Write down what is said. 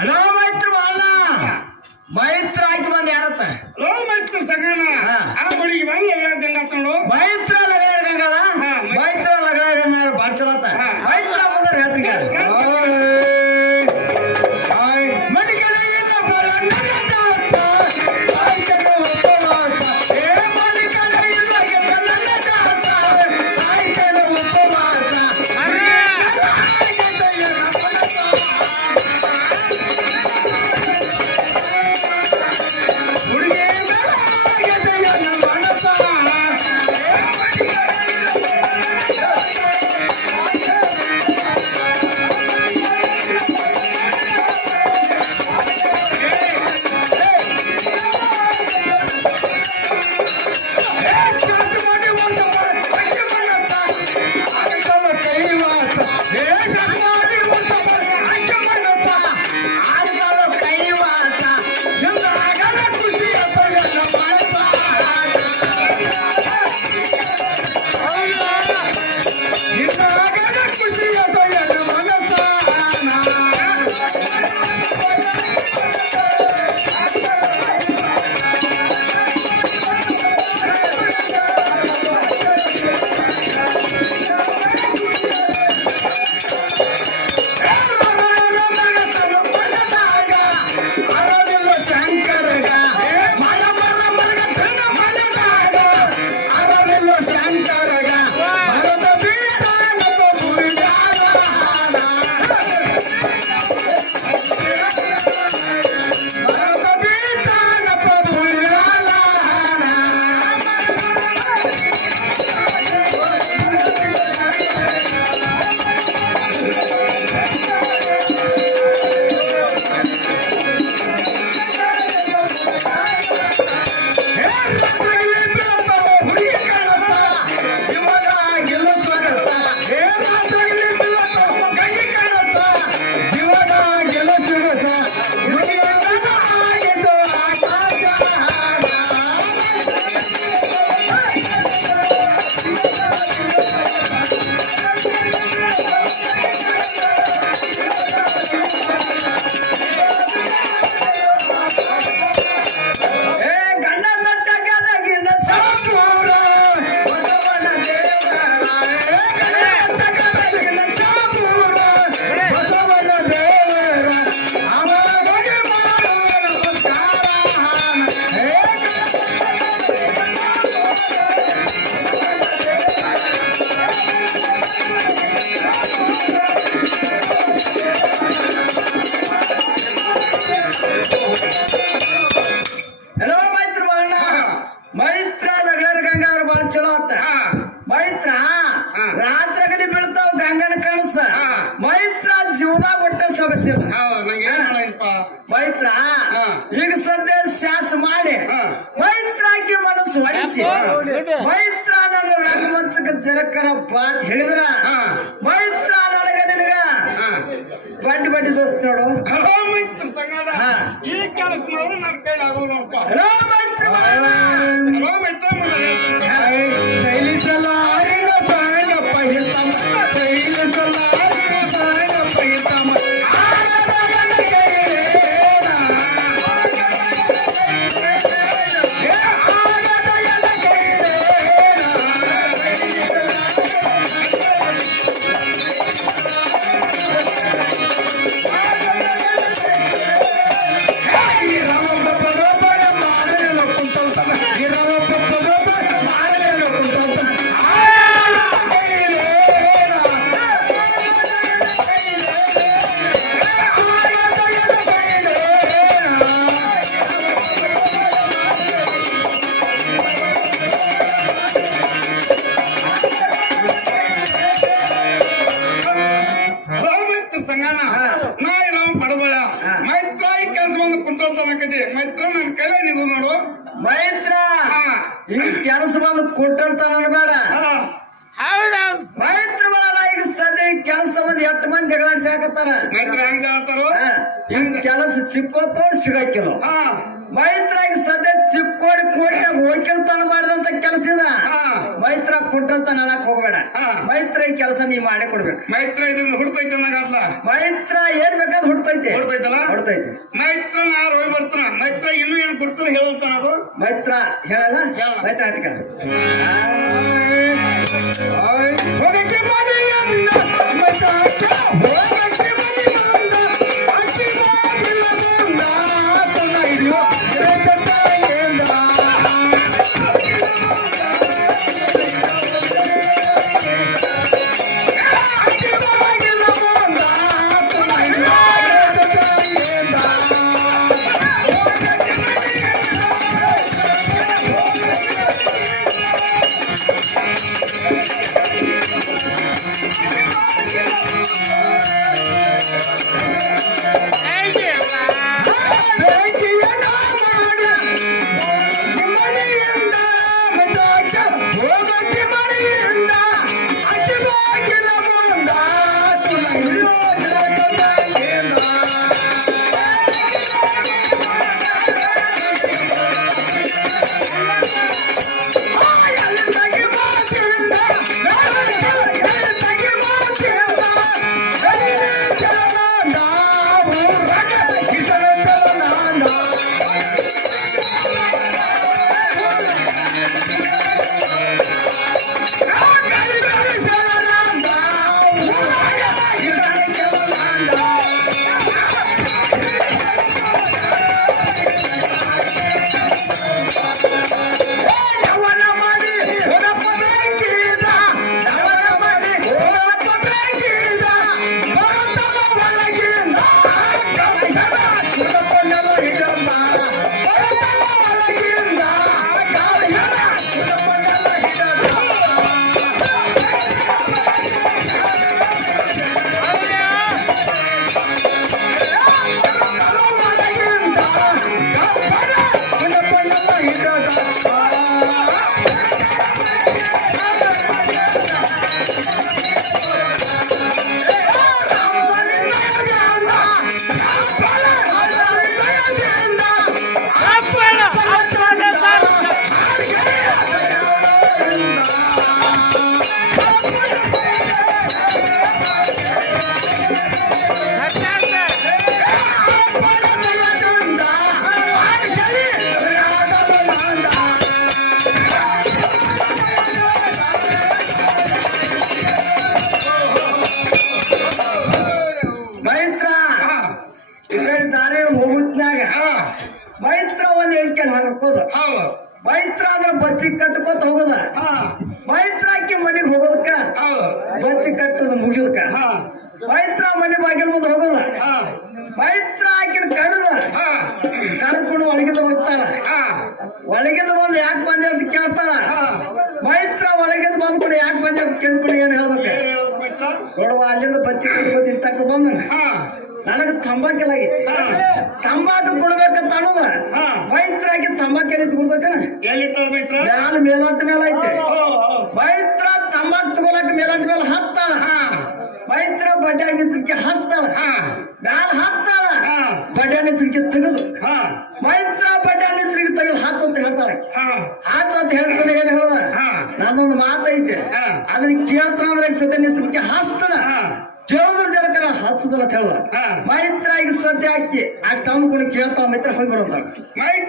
Hello ಮೈತ್ರಿ ಬಾಲ. ಮೈತ್ರ ಹಾಕಿ ಬಂದ ಯಾರತ್ತ? ಲೋ ಮೈತ್ರ ಸಂಗಣ. ಆ ಬಡಿಗೆ ಬಂದು ಗಂಗಾ ನೋಡು. ಮೈತ್ರ ಗಂಗಾಳ ಮನಸ್ಸು ಹೊಡಿಸಿ ಮೈತ್ರ ನನ್ನ ರಂಗಮಂಚಕ ಜರಕರ ಬಾತ್ ಹೇಳಿದ್ರ ಹಾ. ಮೈತ್ರ ನನಗ ನಿನಗ ಹಾ. ಬಡ್ಡಿ ಬಡ್ಡಿ ದೋಸ್ತ ನೋಡು ಹಲೋ ಮೈತ್ರ ಸಂಗಣ ಹಾ. ಈ ಕೆಲಸ ಮಾಡಿದ್ರೆ ನನ್ನ ಕೈಲಿ ಆಗೋಲ್ಲಪ್ಪ ಹಲೋ ಮೈತ್ರ ಬಣ್ಣ ಹಲೋ ಮೈತ್ರ ಕೆಲಸ ಬಂದು ಕೊಟ್ಟಂತ ಬೇಡ. ಮೈತ್ರಿ ಮೈತ್ರ ಬಾಳ ಈಗ ಸದ್ಯ ಕೆಲಸ ಬಂದು ಎಷ್ಟು ಮಂದಿ ಜಗಳಾಡಿಸಿ ಹಾಕತ್ತಾರ ಮೈತ್ರ ಹೆಂಗ್ ಹೇಳ್ತಾರೋ ಹಿಂಗ್ ಕೆಲಸ ಸಿಕ್ಕೋತೋಡ್ ಸಿಗಾಕಿಲ್ಲ ಮೈತ್ರಿ ಮೈತ್ರ ಈಗ ಸದ್ಯ ಚಿಕ್ಕೋಡಿ ಕೋಟ್ಯಾಗ ಹೋಗಿರ್ತಾನ ಮಾಡಿದಂತ ಕೆಲಸ ಇದ. ಮೈತ್ರ ಕೊಟ್ಟಂತ ನನಕ್ ಹೋಗ್ಬೇಡ. ಮೈತ್ರ ಕೆಲಸ ನೀ ಮಾಡಿ ಕೊಡ್ಬೇಕು. ಮೈತ್ರ ಇದನ್ನ ಹುಡ್ತೈತೆ ಅನ್ನಂಗಲ್ಲ ಮೈತ್ರ ಏನ್ ಬೇಕಾದ್ ಹುಡ್ತೈತೆ. ಹುಡ್ತೈತಲ್ಲ? ಹುಡ್ತೈತೆ. ಮೈತ್ರ ನಾ ಹೋಗಿ ಬರ್ತಾನ. ಮೈತ್ರ ಇನ್ನು ಏನ್ ಗುರ್ತಾನ ಹೇಳುತ್ತ ಅದು? ಮೈತ್ರ ಹೇಳಲ್ಲ? ಹೇಳ. ಮೈತ್ರ ಆಯ್ತು ಕಣ. ಹೋಗಕ್ಕೆ ಮನೆಯನ್ನ ಹಾ. ಮೈತ್ರ ಮನೆ ಬಾಗಿಲ್ ಮುಂದೆ ಹೋಗೋದ. ಹಾ. ಪೈತ್ರಾ ಆಕಿನ್ ಕಡದ. ಹಾ. ಕಡ್ಕೊಂಡು ಒಳಗಿಂದ ಬರ್ತಾರ ಒಳಗಿಂದ ಬಂದು ಯಾಕೆ ಬಂದೆ ಅಂತ ಕೇಳ್ತಾರ. ಹಾ. ಒಳಗಿಂದ ಬಂದ ಕೂಡ ಯಾಕೆ ಬಂದೆ ಅಂತ ಕೇಳ್ಕೊಂಡು ಏನ್ ಹೇಳ್ಬೇಕು? ನೋಡುವ ಅಲ್ಲಿಂದ ಬತ್ತಿ ಬತ್ತಿ ತಕ್ಕ ಬಂದ. ಹಾ. ನನಗ ತಂಬಾಕಿಲಾಗೈತಿ ಹಾ. ತಂಬಾಕು ಕೊಡ್ಬೇಕಂತ ಅನ್ನೋದ. ಆಕಿ ತಂಬಾಕೆಲ್ಲಿ ಮೈತ್ರ ಮ್ಯಾಲ ಮೇಲಾಟ ಮೇಲೆ ಐತೆ. ಓ ತಂಬಾಕ್ ತಗೊಳಕ್ ಮೇಲಾಟ ಮೇಲೆ ಹತ್ತಾಳ ಹಾ ಮೈತ್ರ ಬಡ್ಡೆ ನಿಚ್ಚಕ್ಕೆ ಹಸ್ತಾಳ ಮ್ಯಾಲ ಹತ್ತಾಳ ಹಾ. ಬಡ್ಡೆ ನಿಚ್ಚಕ್ಕೆ ತೆಗೆದು. ಹಾ. ಮೈತ್ರ ಬಡ್ಡೆ ನಿಚ್ಚರಿಗೆ ತೆಗೆದು ಹಚ್ಚ ಅಂತ ಹೇಳ್ತಾಳೆ. ಹಚ್ಚ ಅಂತ ಹೇಳ್ಕೊಂಡು ಏನ್ ಹೇಳ ಹಾ. ನಂದೊಂದು ಮಾತೈತೆ. ಅದನ್ನ ಕೇಳ್ತಾನ ಸದ್ಯ ನಿಚ್ಚಕ್ಕೆ ಹಸ್ತಾನ. ಕೇಳಿದ್ರ ಜನಕರ ಹಚ್ಚದಲ್ಲ ಅಂತ ಹೇಳ್ದ. ಮೈತ್ರ ಈಗ ಸದ್ಯ ಹಾಕಿ ಅಷ್ಟು ಕೂಡ ಕೇಳ್ತಾವ ಮೈತ್ರ ಹೋಗಿ ಬರೋದ ಮೈತ್ರ